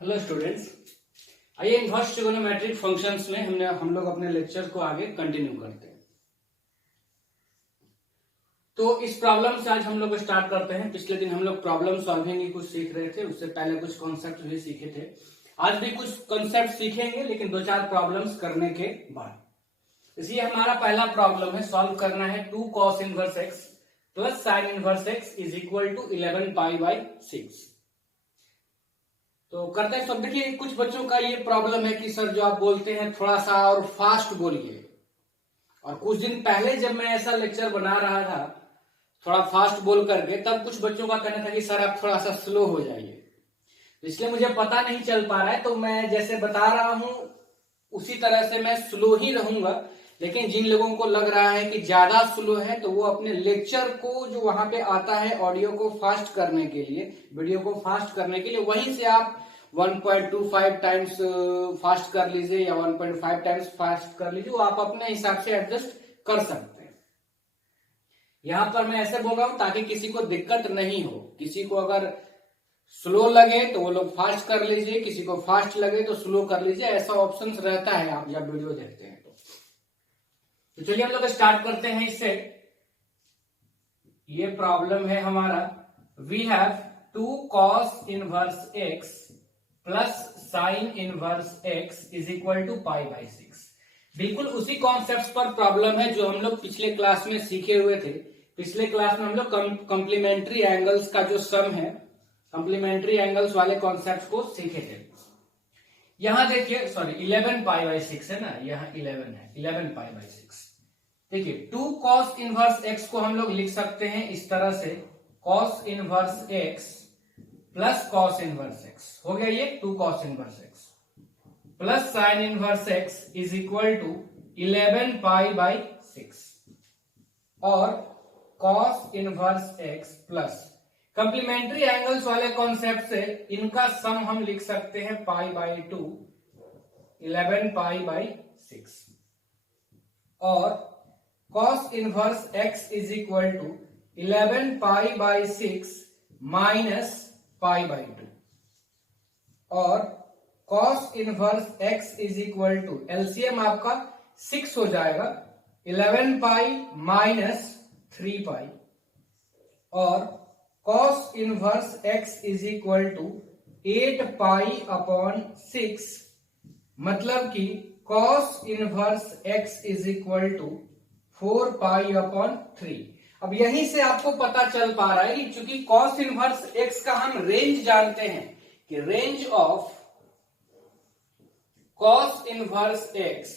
Hello students, आइए inverse trigonometric functions में हम लोग अपने लेक्चर को आगे कंटिन्यू करते हैं। तो इस प्रॉब्लम से आज हम लोग स्टार्ट करते हैं। पिछले दिन हम लोग प्रॉब्लम सॉल्विंग की कुछ सीख रहे थे, उससे पहले कुछ कॉन्सेप्ट भी सीखे थे। आज भी कुछ कॉन्सेप्ट सीखेंगे, लेकिन दो चार प्रॉब्लम्स करने के बाद। इसलिए हमारा पहला प्रॉब्लम है, सॉल्व करना है 2 cos inverse x plus sine inverse x is equal to 11 pi by 6। तो करते हैं। सब देखिए, कुछ बच्चों का ये प्रॉब्लम है कि सर जो आप बोलते हैं थोड़ा सा और फास्ट बोलिए, और कुछ दिन पहले जब मैं ऐसा लेक्चर बना रहा था थोड़ा फास्ट बोल करके, तब कुछ बच्चों का कहना था कि सर आप थोड़ा सा स्लो हो जाइए। तो इसलिए मुझे पता नहीं चल पा रहा है, तो मैं जैसे बता रहा हूं उसी तरह से मैं स्लो ही रहूंगा। लेकिन जिन लोगों को लग रहा है कि ज्यादा स्लो है, तो वो अपने लेक्चर को जो वहां पे आता है ऑडियो को फास्ट करने के लिए, वीडियो को फास्ट करने के लिए, वहीं से आप 1.25 टाइम्स फास्ट कर लीजिए या 1.5 टाइम्स फास्ट कर लीजिए, वो आप अपने हिसाब से एडजस्ट कर सकते हैं। यहां पर मैं ऐसे बोल रहा हूं ताकि किसी को दिक्कत नहीं हो। किसी को अगर स्लो लगे तो वो लोग फास्ट कर लीजिए, किसी को फास्ट लगे तो स्लो कर लीजिए, ऐसा ऑप्शन रहता है आप जब वीडियो देखते हैं। तो चलिए हम लोग स्टार्ट करते हैं इससे। ये प्रॉब्लम है हमारा, we have 2 cos inverse x plus sine inverse x is equal to pi by 6। बिल्कुल उसी कॉन्सेप्ट पर प्रॉब्लम है जो हम लोग पिछले क्लास में सीखे हुए थे। पिछले क्लास में हम लोग कॉम्प्लीमेंट्री एंगल्स का जो सम है, कॉम्प्लीमेंट्री एंगल्स वाले कॉन्सेप्ट को सीखे थे। यहां देखिए, सॉरी 11 पाई बाई 6 है ना, यहां 11 है, 11 पाई बाई 6। देखिए 2 cos इनवर्स x को हम लोग लिख सकते हैं इस तरह से, cos inverse x plus cos inverse x हो गया ये 2 cos inverse x plus sine inverse x is equal to 11 pi by 6 और cos inverse x plus complementary angles वाले कॉन्सेप्ट से इनका सम हम लिख सकते हैं पाई बाई 2, 11 पाई बाई 6 और cos inverse x is equal to 11 pi by 6 minus pi by 2 और cos inverse x is equal to LCM आपका 6 हो जाएगा, 11 पाई माइनस 3 पाई और cos inverse x is equal to 8 pi upon 6, मतलब कि cos inverse x is equal to 4 pi upon 3। अब यहीं से आपको पता चल पा रहा है कि चूंकि cos इनवर्स x का हम रेंज जानते हैं कि range of cos inverse x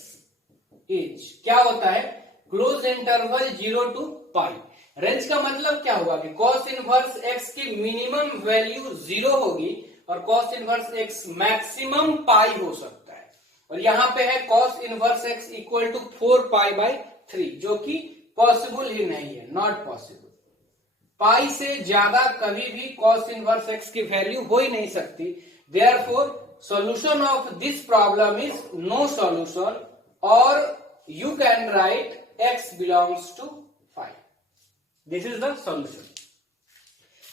is क्या होता है, close interval 0 to pi. Range का मतलब क्या होगा कि cos इनवर्स x की मिनिमम वैल्यू 0 होगी और cos inverse x maximum pi हो सकता है। और यहां पे है cos inverse x equal to 4 pi by 3, जो कि पॉसिबल ही नहीं है, नॉट पॉसिबल। पाई से ज्यादा कभी भी cos इनवर्स x की वैल्यू हो ही नहीं सकती। Therefore solution of this problem is no solution, और you can write x belongs to 5। This is the solution.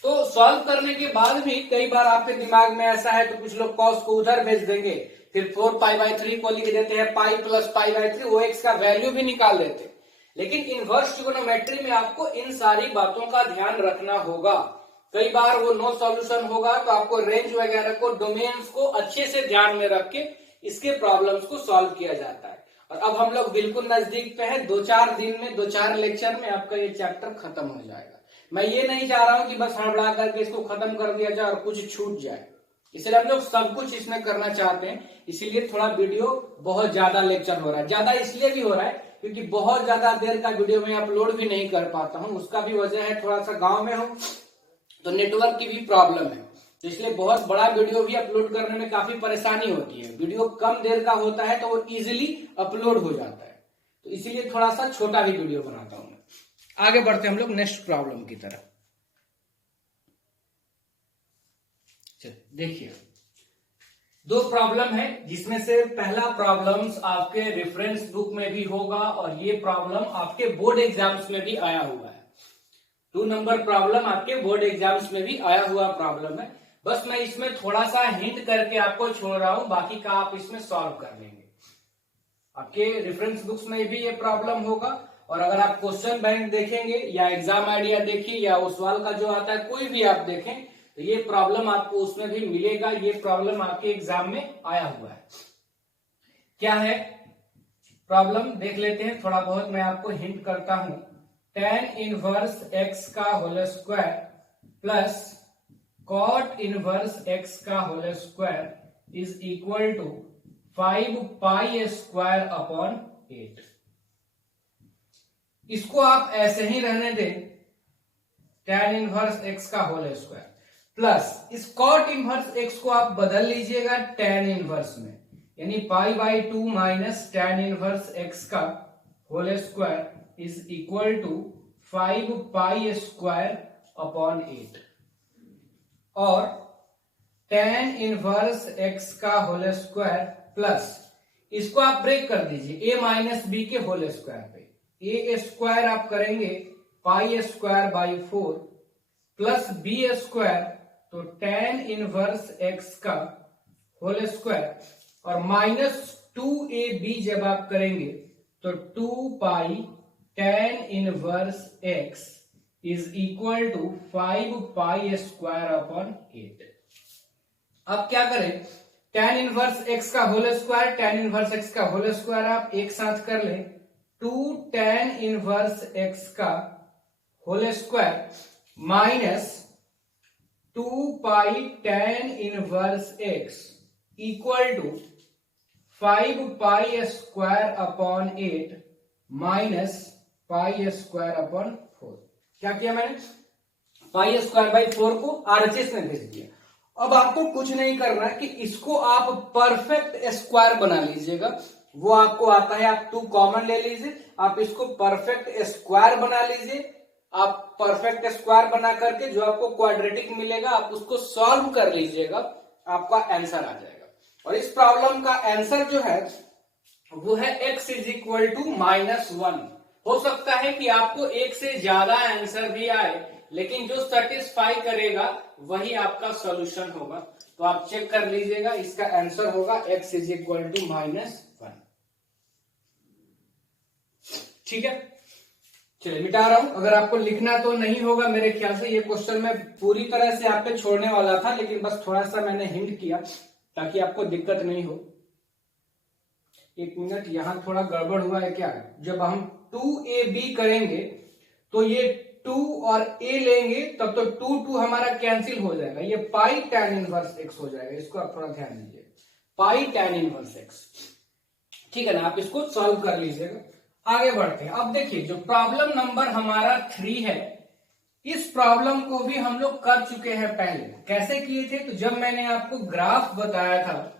तो सॉल्व करने के बाद भी कई बार आपके दिमाग में ऐसा है तो कुछ लोग cos को उधर भेज देंगे, फिर 4 पाई बाई 3 को लिख देते हैं पाई प्लस पाई बाई 3, वो x का वैल्यू भी निकाल देते हैं। लेकिन इनवर्स ट्रिगोनोमेट्री में आपको इन सारी बातों का ध्यान रखना होगा। कई बार वो नो सॉल्यूशन होगा, तो आपको रेंज वगैरह को, डोमेन्स को अच्छे से ध्यान में रख के इसके प्रॉब्लम्स को सॉल्व किया जाता है। और अब हम लोग बिल्कुल नजदीक पे हैं, 2-4 दिन में, 2-4 लेक्चर में आपका ये चैप्टर खत्म हो जाएगा। मैं ये नहीं चाह रहा हूं कि बस हड़बड़ा करके इसको खत्म कर दिया जाए और कुछ छूट जाए, इसलिए हम लोग सब कुछ इसमें करना चाहते हैं। इसीलिए थोड़ा वीडियो बहुत ज्यादा लेक्चर हो रहा है। ज्यादा इसलिए भी हो रहा है क्योंकि बहुत ज्यादा देर का वीडियो मैं अपलोड भी नहीं कर पाता हूं। उसका भी वजह है, थोड़ा सा गांव में हूं तो नेटवर्क की भी प्रॉब्लम है, तो इसलिए बहुत बड़ा वीडियो भी अपलोड करने में काफी परेशानी होती है। वीडियो कम देर का होता है तो वो इजिली अपलोड हो जाता है, तो इसीलिए थोड़ा सा छोटा भी वीडियो बनाता हूं मैं। आगे बढ़ते हैं हम लोग नेक्स्ट प्रॉब्लम की तरफ। देखिए 2 प्रॉब्लम है, जिसमें से पहला प्रॉब्लम आपके रेफरेंस बुक में भी होगा और ये प्रॉब्लम आपके बोर्ड एग्जाम्स में भी आया हुआ है। 2 नंबर प्रॉब्लम आपके बोर्ड एग्जाम्स में भी आया हुआ प्रॉब्लम है। बस मैं इसमें थोड़ा सा हिंट करके आपको छोड़ रहा हूं, बाकी का आप इसमें सॉल्व कर लेंगे। आपके रेफरेंस बुक्स में भी ये प्रॉब्लम होगा, और अगर आप क्वेश्चन बैंक देखेंगे या एग्जाम आइडिया देखिए या उस सवाल का जो आता है कोई भी आप देखें तो ये प्रॉब्लम आपको उसमें भी मिलेगा। ये प्रॉब्लम आपके एग्जाम में आया हुआ है। क्या है प्रॉब्लम देख लेते हैं, थोड़ा बहुत मैं आपको हिंट करता हूं। tan इनवर्स x का whole square plus cot inverse x का whole square is equal to 5 pi square upon 8। इसको आप ऐसे ही रहने दें, tan इनवर्स x का होल स्क्वायर प्लस इस cot इनवर्स x को आप बदल लीजिएगा tan इनवर्स में, यानी pi by 2 minus tan inverse x का whole square is equal to 5 pi square upon 8। और tan इनवर्स x का होल स्क्वायर प्लस इसको आप ब्रेक कर दीजिए a माइनस बी के होल स्क्वायर पे, ए स्क्वायर आप करेंगे pi square by 4 plus b square, तो tan इनवर्स x का होल स्क्वायर और माइनस 2ab जब आप करेंगे तो 2 pi tan inverse x is equal to 5 pi square upon 8। अब क्या करें, tan इनवर्स x का whole square, tan inverse x का होल स्क्वायर आप एक साथ कर लें, 2 tan इनवर्स x का whole square minus 2 pi tan inverse x equal to 5 pi square upon 8 minus pi square upon 4। क्या किया मैंने, पाई स्क्वायर बाई 4 को आरएचएस में भेज दिया। अब आपको कुछ नहीं करना है कि इसको आप परफेक्ट स्क्वायर बना लीजिएगा, वो आपको आता है, आप 2 कॉमन ले लीजिए, आप इसको परफेक्ट स्क्वायर बना लीजिए। आप परफेक्ट स्क्वायर बना करके जो आपको क्वाड्रेटिक मिलेगा आप उसको सॉल्व कर लीजिएगा, आपका आंसर आ जाएगा। और इस प्रॉब्लम का आंसर जो है वो है x इज इक्वल टू -1। हो सकता है कि आपको एक से ज्यादा आंसर भी आए, लेकिन जो सेटिस्फाई करेगा वही आपका सॉल्यूशन होगा। तो आप चेक कर लीजिएगा, इसका आंसर होगा x इज इक्वल टू -1। ठीक है, चलिए मिटा रहा हूं। अगर आपको लिखना तो नहीं होगा मेरे ख्याल से, ये क्वेश्चन मैं पूरी तरह से आप पे छोड़ने वाला था, लेकिन बस थोड़ा सा मैंने हिंट किया ताकि आपको दिक्कत नहीं हो। एक मिनट, यहां थोड़ा गड़बड़ हुआ है क्या, जब हम 2ab करेंगे तो ये 2 और a लेंगे तब तो 2 हमारा कैंसिल हो जाएगा, ये पाई tan इनवर्स x हो जाएगा। इसको आप थोड़ा ध्यान दीजिए, पाई tan इनवर्स x। ठीक है ना, आप इसको सॉल्व कर लीजिएगा। आगे बढ़ते हैं। अब देखिए जो प्रॉब्लम नंबर हमारा 3 है, इस प्रॉब्लम को भी हम लोग कर चुके हैं पहले। कैसे किए थे, तो जब मैंने आपको ग्राफ बताया था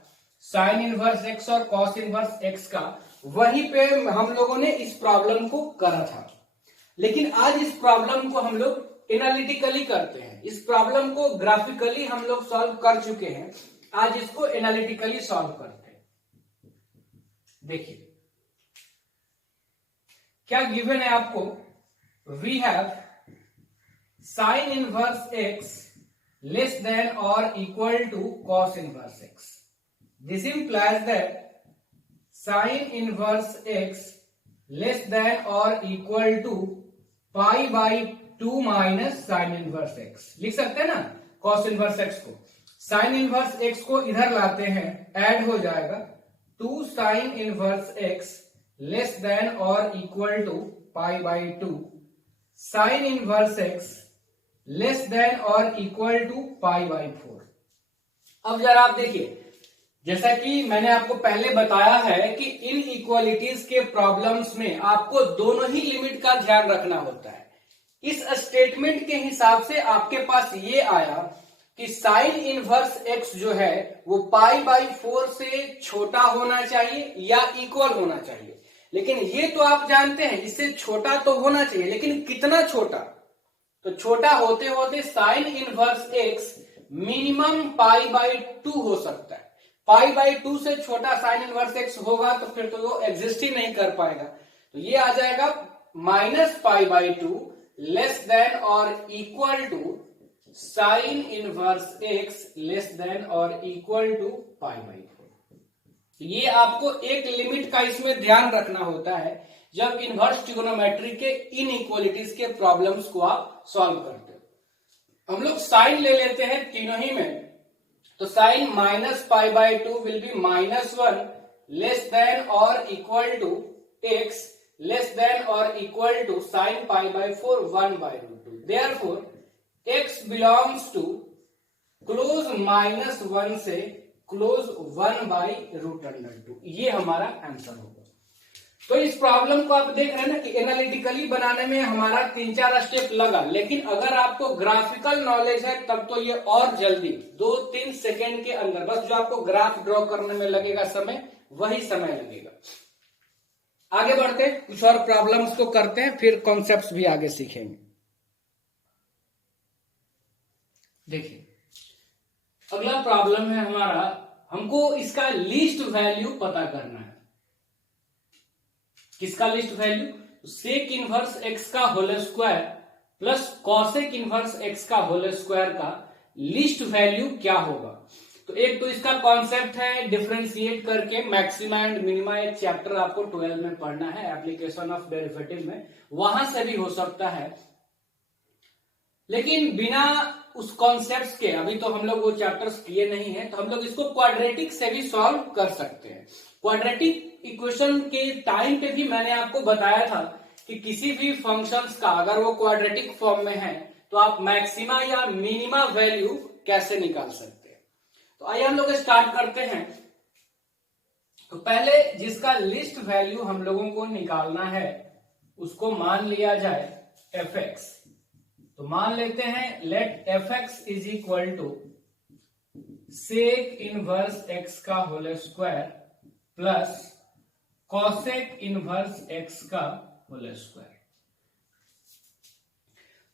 साइन इनवर्स x और कॉस इनवर्स x का, वहीं पे हम लोगों ने इस प्रॉब्लम को करा था। लेकिन आज इस प्रॉब्लम को हम लोग एनालिटिकली करते हैं। इस प्रॉब्लम को ग्राफिकली हम लोग सॉल्व कर चुके हैं, आज इसको एनालिटिकली सॉल्व करते हैं। देखिए क्या गिवन है आपको, we have sine inverse x less than और equal to cos inverse x। This implies that sine inverse x less than और equal to pi by 2 minus sine inverse x। लिख सकते हैं ना कॉस इनवर्स x को, sine inverse x को इधर लाते हैं, ऐड हो जाएगा 2 sine inverse x less than और equal to pi by 2 sine inverse x less than और इक्वल टू पाई बाई 4। अब जरा आप देखिए, जैसा कि मैंने आपको पहले बताया है कि इन इक्वालिटीज के प्रॉब्लम्स में आपको दोनों ही लिमिट का ध्यान रखना होता है। इस स्टेटमेंट के हिसाब से आपके पास ये आया कि साइन इनवर्स x जो है वो पाई बाई 4 से छोटा होना चाहिए या इक्वल होना चाहिए। लेकिन ये तो आप जानते हैं इससे छोटा तो होना चाहिए, लेकिन कितना छोटा, तो छोटा होते होते sign inverse x minimum pi by 2 हो सकता है। पाई बाई 2 से छोटा साइन इनवर्स x होगा तो फिर तो वो एग्जिस्ट ही नहीं कर पाएगा। तो ये आ जाएगा -पाई बाई 2 लेस देन और equal to sine inverse x less than और इक्वल टू π/4। ये आपको एक लिमिट का इसमें ध्यान रखना होता है जब इनवर्स ट्रिगोनोमेट्री के इनइक्वालिटीज के प्रॉब्लम्स को आप सॉल्व करते हो। हम लोग साइन ले लेते हैं तीनों ही में, तो sine -π/2 will be -1 less than और equal to x less than और equal to sine π/4 1/√2। Therefore x belongs to close -1 से क्लोज 1/√2। ये हमारा आंसर होगा। तो इस प्रॉब्लम को आप देख रहे हैं ना कि एनालिटिकली बनाने में हमारा 3-4 स्टेप लगा, लेकिन अगर आपको ग्राफिकल नॉलेज है तब तो ये और जल्दी 2-3 सेकेंड के अंदर, बस जो आपको ग्राफ ड्रॉ करने में लगेगा समय, वही समय लगेगा। आगे बढ़ते हैं, कुछ और प्रॉब्लम्स को करते हैं, फिर कॉन्सेप्ट्स भी आगे सीखेंगे। देखिए अगला प्रॉब्लम है हमारा, हमको इसका लीस्ट वैल्यू पता करना है। किसका least value? Sec inverse x का whole square plus cosec inverse x का होल स्क्वायर का लीस्ट वैल्यू क्या होगा। तो एक तो इसका कॉन्सेप्ट है डिफरेंशिएट करके मैक्सिमा एंड मिनिमा, एक चैप्टर आपको 12 में पढ़ना है एप्लीकेशन ऑफ डेरिवेटिव में, वहां से भी हो सकता है। लेकिन बिना उस कॉन्सेप्ट के अभी तो हम लोग वो चैप्टर्स किए नहीं है, तो हम लोग इसको क्वाड्रेटिक से भी सॉल्व कर सकते हैं। क्वाड्रेटिक इक्वेशन के टाइम पे भी मैंने आपको बताया था कि किसी भी फंक्शंस का अगर वो क्वाड्रेटिक फॉर्म में है तो आप मैक्सिमा या मिनिमा वैल्यू कैसे निकाल सकते हैं। तो आइए हम लोग स्टार्ट करते हैं। तो पहले जिसका लिस्ट वैल्यू हम लोगों को निकालना है उसको मान लिया जाए fx। तो मान लेते हैं let fx is equal to sec inverse x का whole square plus cosec inverse x का होल स्क्वायर।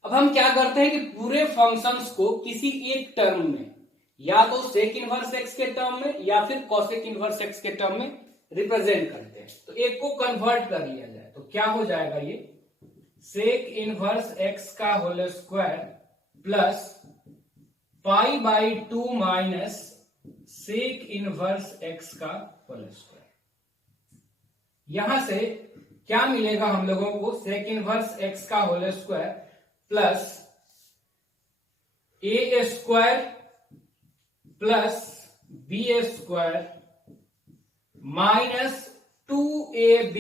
अब हम क्या करते हैं कि पूरे फंक्शंस को किसी एक टर्म में, या तो सेक इनवर्स x के टर्म में या फिर कॉसेक इनवर्स x के टर्म में रिप्रेजेंट करते हैं। तो एक को कन्वर्ट कर लिया जाए तो क्या हो जाएगा, ये सेक इनवर्स x का whole square plus π/2 minus sec inverse x का होल स्क्वायर। यहां से क्या मिलेगा हम लोगों को, सेक इनवर्स x का whole square plus a square plus b square minus 2ab,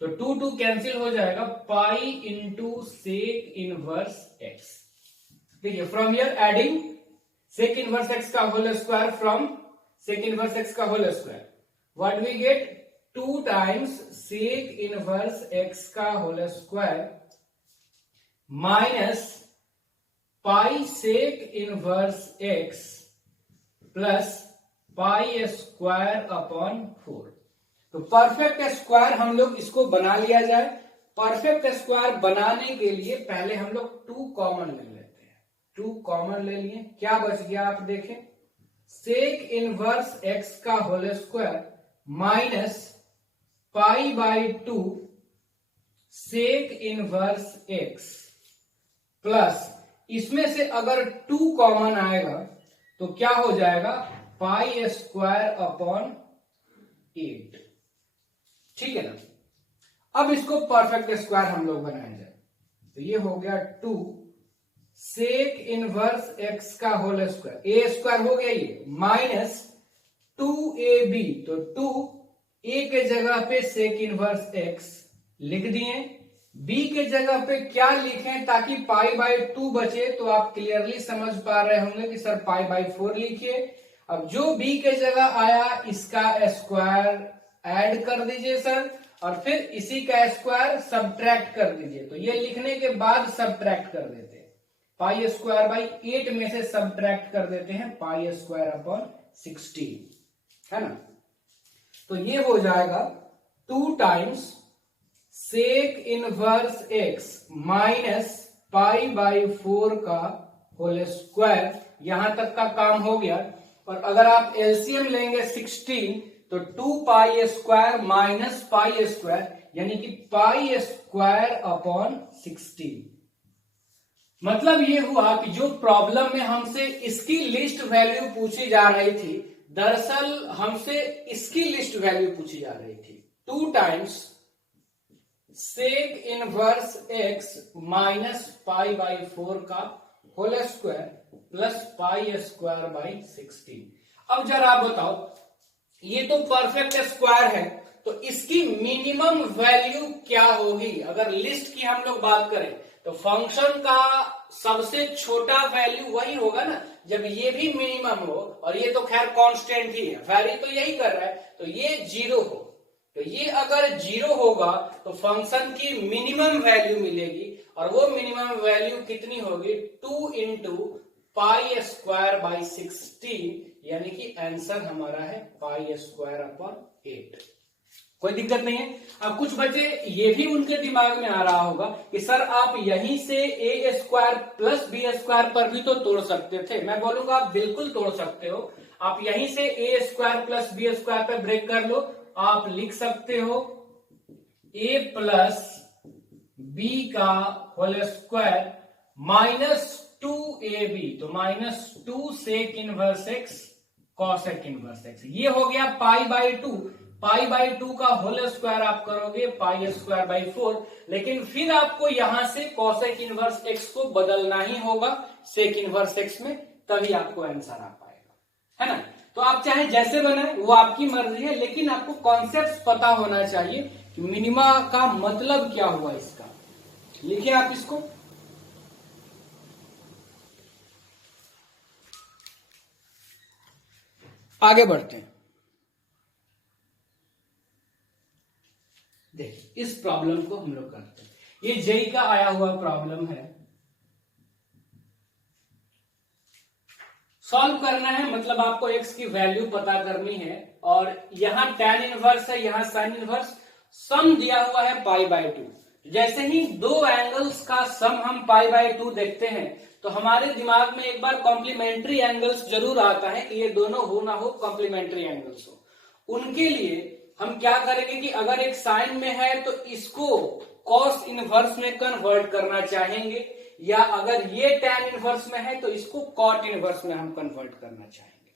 तो 2 कैंसिल हो जाएगा, pi into sec inverse x। देखिए from here adding sec inverse x का whole square from sec inverse x का whole square, what we gate 2 times sec inverse x का whole square minus pi sec inverse x plus pi square upon 4। तो perfect square हम लोग इसको बना लिया जाए। परफेक्ट स्क्वायर बनाने के लिए पहले हम लोग 2 कॉमन ले लेते हैं। 2 कॉमन ले लिए, क्या बच गया आप देखें, सेक इनवर्स x का whole square minus π/2 sec inverse x plus, इसमें से अगर 2 कॉमन आएगा तो क्या हो जाएगा, पाई स्क्वायर अपॉन 8। ठीक है ना। अब इसको परफेक्ट स्क्वायर हम लोग बनाया जाए तो ये हो गया 2 सेक इनवर्स x का होल स्क्वायर, a स्क्वायर हो गया ये, माइनस 2ab, तो 2a के जगह पे सेक इनवर्स x लिख दिए, b के जगह पे क्या लिखें ताकि π/2 बचे, तो आप क्लियरली समझ पा रहे होंगे कि सर π/4 लिखिए। अब जो b के जगह आया इसका स्क्वायर ऐड कर दीजिए सर, और फिर इसी का स्क्वायर सब्ट्रैक्ट कर दीजिए। तो ये लिखने के बाद सब्ट्रैक्ट कर देते हैं, पाई स्क्वायर बाई 8 में से सब्ट्रैक्ट कर देते हैं पाई स्क्वायर अपॉन 16, है ना। तो ये हो जाएगा 2 times sec inverse x minus π/4 का होल स्क्वायर। यहां तक का काम हो गया। और अगर आप एलसीएम लेंगे 16 तो 2 pi square minus pi square, यानी कि पाई स्क्वायर अपॉन 16। मतलब ये हुआ कि जो प्रॉब्लम में हमसे इसकी लिस्ट वैल्यू पूछी जा रही थी, दरअसल हमसे इसकी लिस्ट वैल्यू पूछी जा रही थी 2 times sec inverse x minus pi by 4 का whole square plus pi square by 16। अब जरा आप बताओ, ये तो परफेक्ट स्क्वायर है, तो इसकी मिनिमम वैल्यू क्या होगी? अगर लिस्ट की हम लोग बात करें तो फंक्शन का सबसे छोटा वैल्यू वही होगा ना, जब ये भी मिनिमम हो, और ये तो खैर कांस्टेंट ही है, वैरी तो यही कर रहा है, तो ये 0 हो। तो ये अगर 0 होगा तो फंक्शन की मिनिमम वैल्यू मिलेगी, और वो मिनिमम वैल्यू कितनी होगी? 2 इंटू पाई स्क्वायर बाई 16, यानी कि आंसर हमारा है पाई स्क्वायर अपॉन 8। कोई दिक्कत नहीं है। अब कुछ बच्चे ये भी उनके दिमाग में आ रहा होगा कि सर आप यहीं से a square plus b square पर भी तो तोड़ सकते थे। मैं बोलूंगा आप बिल्कुल तोड़ सकते हो। आप यहीं से a square plus b square पर ब्रेक कर लो, आप लिख सकते हो ए प्लस बी का होल स्क्वायर माइनस 2ab, तो minus 2 sec inverse x cosec inverse x. ये हो गया पाई बाई 2। पाई बाई 2 का होल स्क्वायर आप करोगे पाई स्क्वायर बाई 4, लेकिन फिर आपको यहां से कॉसेक इनवर्स एक्स को बदलना ही होगा सेक इनवर्स एक्स में, तभी आपको आंसर आ पाएगा, है ना। तो आप चाहे जैसे बनाए वो आपकी मर्जी है, लेकिन आपको कॉन्सेप्ट पता होना चाहिए कि मिनिमा का मतलब क्या हुआ इसका। लिखिए आप इसको। आगे बढ़ते हैं। देखिए इस प्रॉब्लम को हम लोग करते हैं। ये जेई का आया हुआ प्रॉब्लम है, सॉल्व करना है, मतलब आपको एक्स की वैल्यू पता करनी है, और यहां tan इनवर्स है, यहां sin इनवर्स। सम दिया हुआ है पाई बाई 2। जैसे ही दो एंगल्स का सम हम पाई बाई 2 देखते हैं तो हमारे दिमाग में एक बार कॉम्प्लीमेंट्री एंगल्स जरूर आता है कि ये दोनों हो ना हो कॉम्प्लीमेंट्री एंगल्स हो। उनके लिए हम क्या करेंगे कि अगर एक साइन में है तो इसको कॉस इनवर्स में कन्वर्ट करना चाहेंगे, या अगर ये tan इनवर्स में है तो इसको कॉट इनवर्स में हम कन्वर्ट करना चाहेंगे।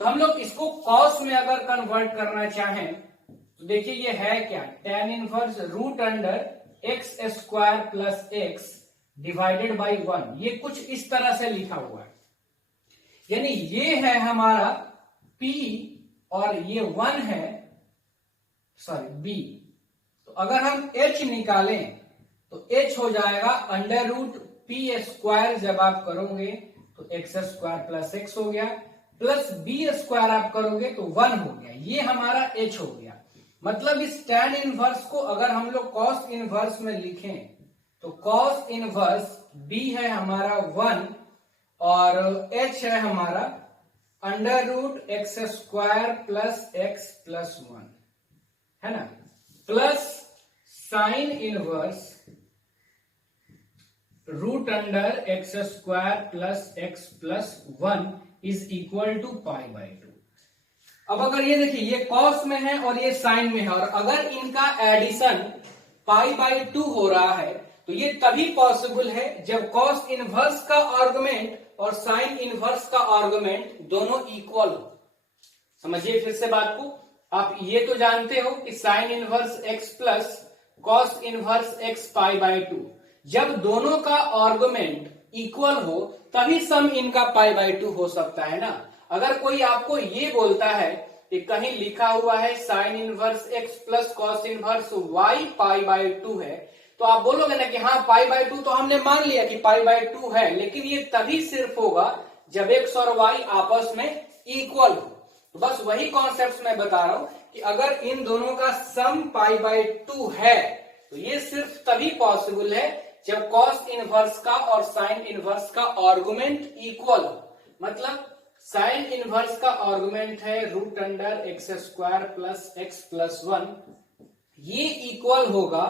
तो हम लोग इसको कॉस में अगर कन्वर्ट करना चाहें तो देखिए ये है क्या, tan inverse root under x square plus x divided by 1। ये कुछ इस तरह से लिखा हुआ है, यानी ये है हमारा p और ये 1 है b। तो अगर हम h निकालें तो h हो जाएगा अंडर रूट पी स्क्वायर, जब आप करोगे तो एक्स स्क्वायर प्लस एक्स हो गया, प्लस बी स्क्वायर आप करोगे तो 1 हो गया। ये हमारा h हो गया। मतलब इस tan इनवर्स को अगर हम लोग कॉस इनवर्स में लिखें तो कॉस इनवर्स b है हमारा 1 और h है हमारा under root x square plus x plus 1, है ना, plus sine inverse root under x square plus x plus 1 is equal to pi by 2। अब अगर ये देखिए ये कॉस में है और ये साइन में है, और अगर इनका एडिशन पाई बाई 2 हो रहा है तो ये तभी पॉसिबल है जब कॉस इनवर्स का आर्गुमेंट और साइन इनवर्स का आर्गुमेंट दोनों इक्वल हो। समझिए फिर से बात को। आप ये तो जानते हो कि sign inverse x plus cos inverse x pi by 2, जब दोनों का आर्गुमेंट इक्वल हो तभी सम इनका पाई बाई 2 हो सकता है ना। अगर कोई आपको ये बोलता है कि कहीं लिखा हुआ है sine inverse x plus cos inverse y pi by 2 है, तो आप बोलोगे ना कि हाँ पाई बाई 2 तो हमने मान लिया कि पाई बाई 2 है, लेकिन ये तभी सिर्फ होगा जब एक्स और वाई आपस में इक्वल हो। तो बस वही कॉन्सेप्ट मैं बता रहा हूं कि अगर इन दोनों का सम पाई बाई 2 है तो ये सिर्फ तभी पॉसिबल है जब कॉस इनवर्स का और साइन इनवर्स का आर्गुमेंट इक्वल हो। मतलब साइन इनवर्स का आर्गुमेंट है root under x square plus x plus 1, ये इक्वल होगा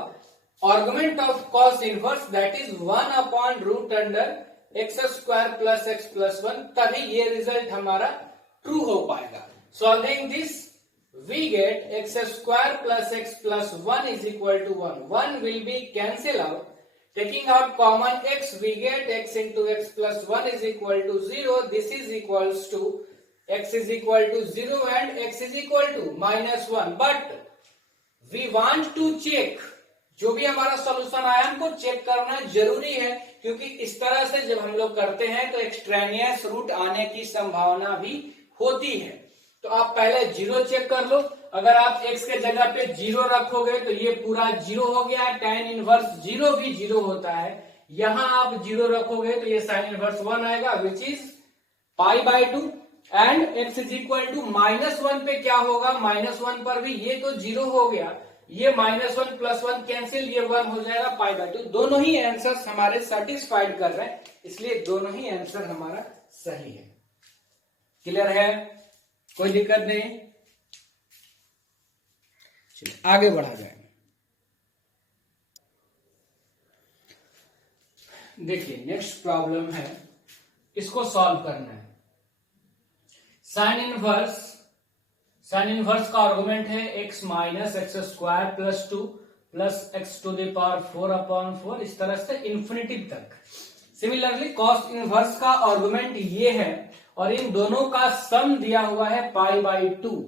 argument of cos inverse that is 1 अपॉन root under x square plus x plus 1, तभी ये रिजल्ट हमारा ट्रू हो पाएगा। Solving this we get x square plus x plus 1 is equal to 1. 1 will be cancel out. Taking out common x, we get x into x plus 1 is equal to 0. This is equals to x is equal to 0 and x is equal to minus 1. But we want to check, जो भी हमारा solution आया हमको check करना जरूरी है, क्योंकि इस तरह से जब हम लोग करते हैं तो एक्सट्रेनियस रूट आने की संभावना भी होती है। तो आप पहले 0 चेक कर लो। अगर आप x के जगह पे 0 रखोगे तो ये पूरा 0 हो गया। tan इनवर्स 0 भी 0 होता है। यहां आप 0 रखोगे तो ये sin इनवर्स 1 आएगा, which is π/2 and x is equal to -1 पे क्या होगा, -1 पर भी ये तो 0 हो गया, ये -1 + 1 कैंसिल, ये 1 हो जाएगा π/2। दोनों ही आंसर्स हमारे सेटिस्फाइड कर रहे हैं, इसलिए दोनों ही आंसर हमारा सही है। क्लियर है, कोई दिक्कत नहीं। चलिए आगे बढ़ा जाए। देखिए नेक्स्ट प्रॉब्लम है, इसको सॉल्व करना है। साइन इनवर्स का आर्गुमेंट है x minus x square plus 2 plus x to the power 4/4, इस तरह से इंफिनिटी तक। सिमिलरली कॉस इनवर्स का आर्गुमेंट ये है और इन दोनों का सम दिया हुआ है π/2,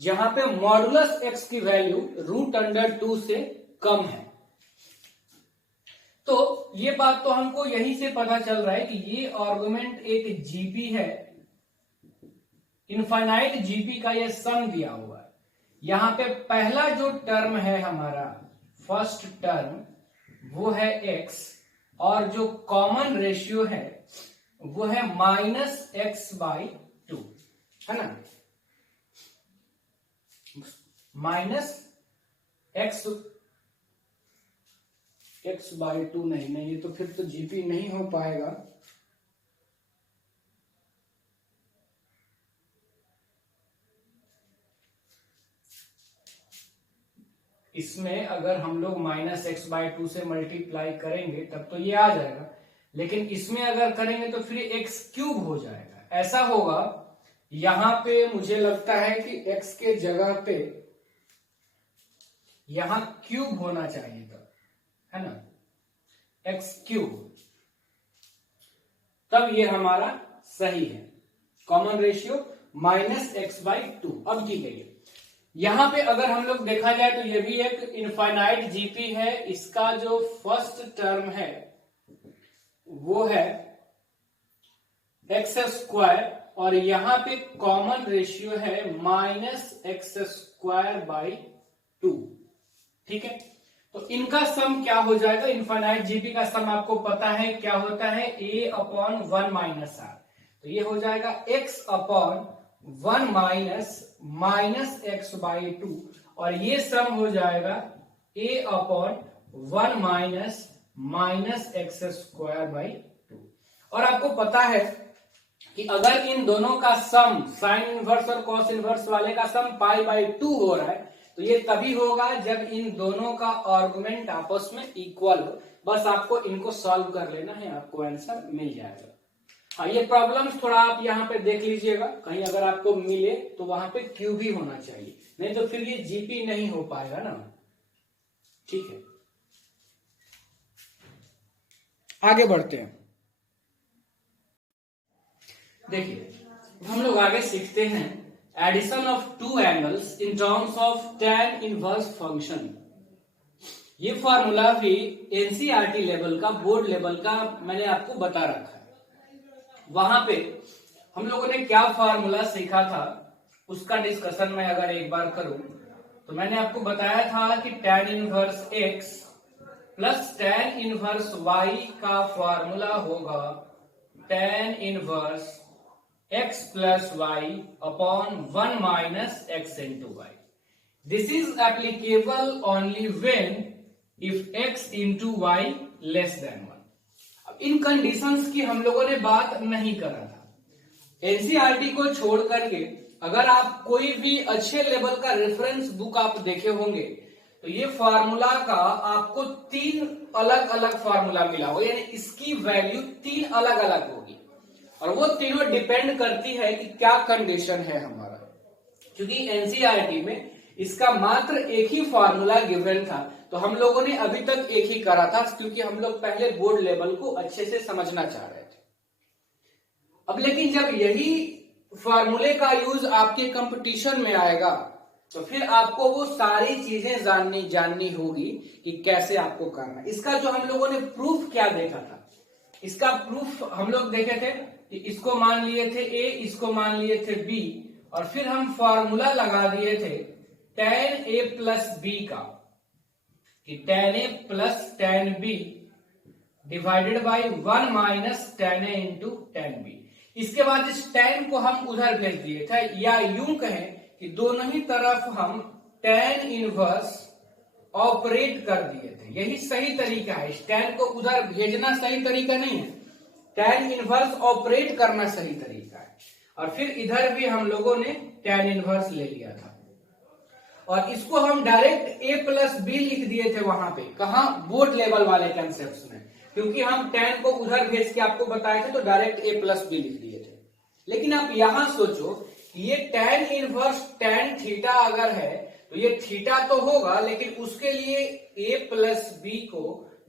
जहां पे मॉडुलस x की वैल्यू √2 से कम है। तो ये बात तो हमको यहीं से पता चल रहा है कि ये आर्गुमेंट एक जीपी है, इनफाइनाइट जीपी का ये सम दिया हुआ है। यहां पे पहला जो टर्म है हमारा फर्स्ट टर्म वो है x, और जो कॉमन रेशियो है वो है -x/2, है ना, -x/2 नहीं, ये तो फिर तो जीपी नहीं हो पाएगा। इसमें अगर हम लोग -x/2 से मल्टीप्लाई करेंगे तब तो ये आ जाएगा, लेकिन इसमें अगर करेंगे तो फिर x³ हो जाएगा। ऐसा होगा, यहां पे मुझे लगता है कि x के जगह पे यहां क्यूब होना चाहिए था, है ना, x³, तब ये हमारा सही है। कॉमन रेशियो -x/2 अब की गई है। यहां पे अगर हम लोग देखा जाए तो ये भी एक इनफाइनाइट जीपी है। इसका जो फर्स्ट टर्म है वो है x² और यहां पे कॉमन रेशियो है -x²/2, ठीक है। तो इनका सम क्या हो जाएगा, इनफाइनाइट जीपी का सम आपको पता है क्या होता है, a/1 - r। तो ये हो जाएगा x/1 - -x/2 और ये सम हो जाएगा a/1 - -x²/2। और आपको पता है कि अगर इन दोनों का सम, साइन इनवर्स और कॉस इनवर्स वाले का सम π/2 हो रहा है, तो ये तभी होगा जब इन दोनों का आर्गुमेंट आपस में इक्वल हो। बस आपको इनको सॉल्व कर लेना है, आपको आंसर मिल जाएगा। हाँ, ये प्रॉब्लम्स थोड़ा आप यहाँ पे देख लीजिएगा, कहीं अगर आपको मिले तो वहां पे क्यू भी होना चाहिए, नहीं तो फिर ये जीपी नहीं हो पाएगा ना, ठीक है। आगे बढ़ते हैं। देखिए हम लोग आगे सीखते हैं addition of two angles in terms of tan inverse function. ये फॉर्मूला भी एनसीईआरटी लेवल का, बोर्ड लेवल का मैंने आपको बता रखा है। वहां पे हम लोगों ने क्या फॉर्मूला सीखा था उसका डिस्कशन मैं अगर एक बार करूं तो मैंने आपको बताया था कि tan inverse x plus tan inverse y का फॉर्मूला होगा tan inverse x plus y upon 1 minus x into y। This is applicable only when if x into y less then 1। अब इन कंडीशंस की हम लोगों ने बात नहीं करा था। एनसीईआरटी को छोड़ करके अगर आप कोई भी अच्छे लेवल का रेफरेंस बुक आप देखे होंगे तो ये फार्मूला का आपको 3 अलग अलग फार्मूला मिला होगा, यानी इसकी वैल्यू 3 अलग अलग होगी और वो तीनों डिपेंड करती है कि क्या कंडीशन है हमारा। क्योंकि एनसीईआरटी में इसका मात्र एक ही फॉर्मूला गिवन था, तो हम लोगों ने अभी तक एक ही करा था क्योंकि हम लोग पहले बोर्ड लेवल को अच्छे से समझना चाह रहे थे। अब लेकिन जब यही फॉर्मूले का यूज आपके कंपटीशन में आएगा तो फिर आपको वो सारी चीजें जाननी होगी कि कैसे आपको करना है। इसका जो हम लोगों ने प्रूफ क्या देखा था, इसका प्रूफ हम लोग देखे थे कि इसको मान लिए थे ए, इसको मान लिए थे बी, और फिर हम फॉर्मूला लगा दिए थे tan a प्लस बी का, कि tan a plus tan b divided by 1 minus tan a into tan b। इसके बाद इस tan को हम उधर भेज दिए थे, या यूं कहें कि दोनों ही तरफ हम tan इनवर्स ऑपरेट कर दिए थे। यही सही तरीका है, इस tan को उधर भेजना सही तरीका नहीं है, tan इनवर्स ऑपरेट करना सही तरीका है। और फिर इधर भी हम लोगों ने tan इनवर्स ले लिया था, और इसको हम डायरेक्ट a प्लस बी लिख दिए थे वहां पे, कहा बोर्ड लेवल वाले कंसेप्ट में, क्योंकि हम tan को उधर भेज के आपको बताए थे तो डायरेक्ट a प्लस बी लिख दिए थे। लेकिन आप यहां सोचो कि ये tan इनवर्स tan थीटा अगर है तो ये थीटा तो होगा, लेकिन उसके लिए a प्लस बी को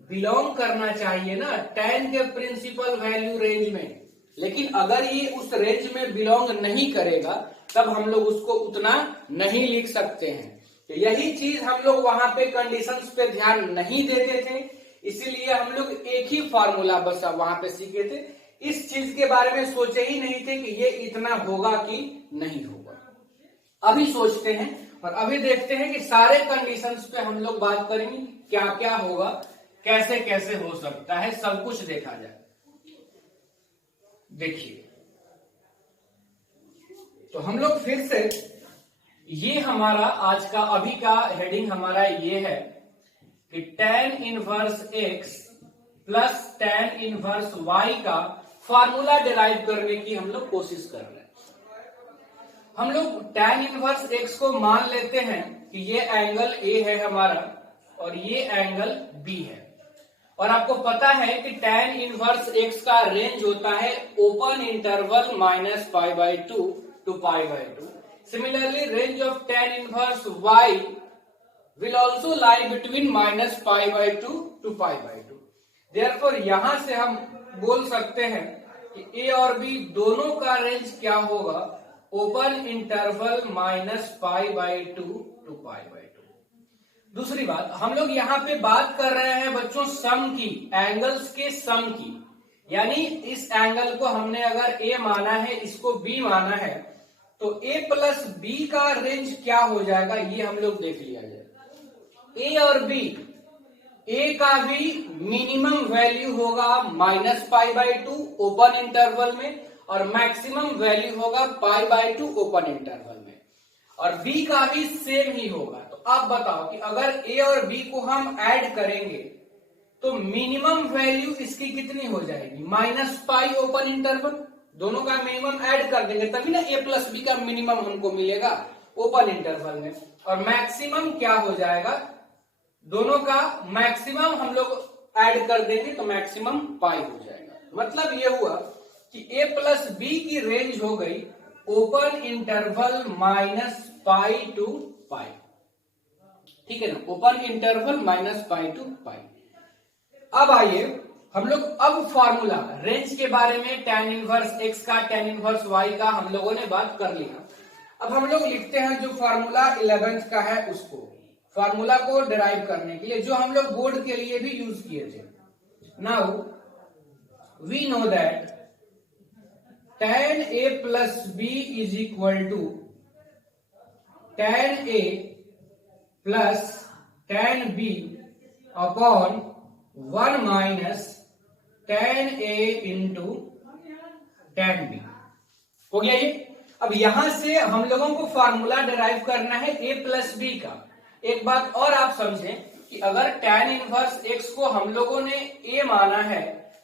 बिलोंग करना चाहिए ना tan के प्रिंसिपल वैल्यू रेंज में। लेकिन अगर ये उस रेंज में बिलोंग नहीं करेगा तब हम लोग उसको उतना नहीं लिख सकते हैं। तो यही चीज हम लोग वहां पे कंडीशंस पे ध्यान नहीं देते थे, इसीलिए हम लोग एक ही फॉर्मूला बस वहां पे सीखे थे, इस चीज के बारे में सोचे ही नहीं थे कि ये इतना होगा कि नहीं होगा। अभी सोचते हैं और अभी देखते हैं कि सारे कंडीशंस पे हम लोग बात करेंगे, क्या क्या होगा, कैसे कैसे हो सकता है, सब कुछ देखा जाए। देखिए, तो हम लोग फिर से, ये हमारा आज का अभी का हेडिंग हमारा ये है कि tan inverse x plus tan inverse y का फॉर्मूला डिराइव करने की हम लोग कोशिश कर रहे हैं। हम लोग tan इनवर्स x को मान लेते हैं कि ये एंगल A है हमारा और ये एंगल B है, और आपको पता है कि tan इनवर्स x का रेंज होता है open interval -π/2 to π/2। Similarly, range of tan inverse y will also lie between -π/2 to π/2। Therefore, यहां से हम बोल सकते हैं कि a और b दोनों का रेंज क्या होगा, ओपन इंटरवल -π/2 to π/2। दूसरी बात, हम लोग यहाँ पे बात कर रहे हैं बच्चों सम की, एंगल्स के सम की, यानी इस एंगल को हमने अगर a माना है, इसको b माना है, तो a प्लस b का रेंज क्या हो जाएगा ये हम लोग देख लिया जाए। a और b, a का भी मिनिमम वैल्यू होगा -π/2 ओपन इंटरवल में, और मैक्सिमम वैल्यू होगा π/2 ओपन इंटरवल में, और b का भी सेम ही होगा। तो आप बताओ कि अगर a और b को हम ऐड करेंगे तो मिनिमम वैल्यू इसकी कितनी हो जाएगी, -π ओपन इंटरवल, दोनों का मिनिमम ऐड कर देंगे तभी ना a प्लस बी का मिनिमम हमको मिलेगा ओपन इंटरवल में, और मैक्सिमम क्या हो जाएगा, दोनों का मैक्सिमम हम लोग ऐड कर देंगे तो मैक्सिमम पाई हो जाएगा। मतलब ये हुआ कि a प्लस बी की रेंज हो गई ओपन इंटरवल -π to π, ठीक है ना, ओपन इंटरवल -π to π। अब आइए हम लोग अब फॉर्मूला रेंज के बारे में, tan इनवर्स x का tan इनवर्स y का हम लोगों ने बात कर लिया। अब हम लोग लिखते हैं जो फॉर्मूला 11th का है उसको, फॉर्मूला को डिराइव करने के लिए, जो हम लोग बोर्ड के लिए भी यूज किए थे। Now we know that tan a plus b is equal to tan a plus tan b upon 1 minus tan a into tan b। हो गया ये। अब यहां से हम लोगों को फॉर्मूला डिराइव करना है a प्लस बी का। एक बात और आप समझें कि अगर tan इनवर्स x को हम लोगों ने a माना है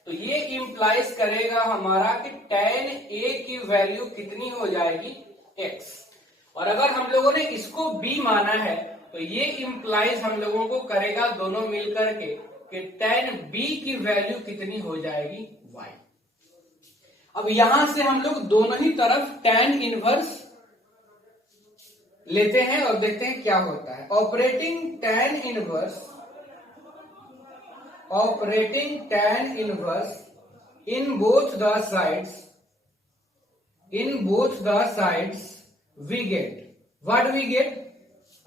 तो ये इंप्लाइज करेगा हमारा कि tan a की वैल्यू कितनी हो जाएगी, x, और अगर हम लोगों ने इसको b माना है तो ये इंप्लाइज हम लोगों को करेगा दोनों मिलकर के कि tan b की वैल्यू कितनी हो जाएगी, y। अब यहां से हम लोग दोनों ही तरफ tan इनवर्स लेते हैं और देखते हैं क्या होता है। Operating tan inverse in both the sides we get what we get.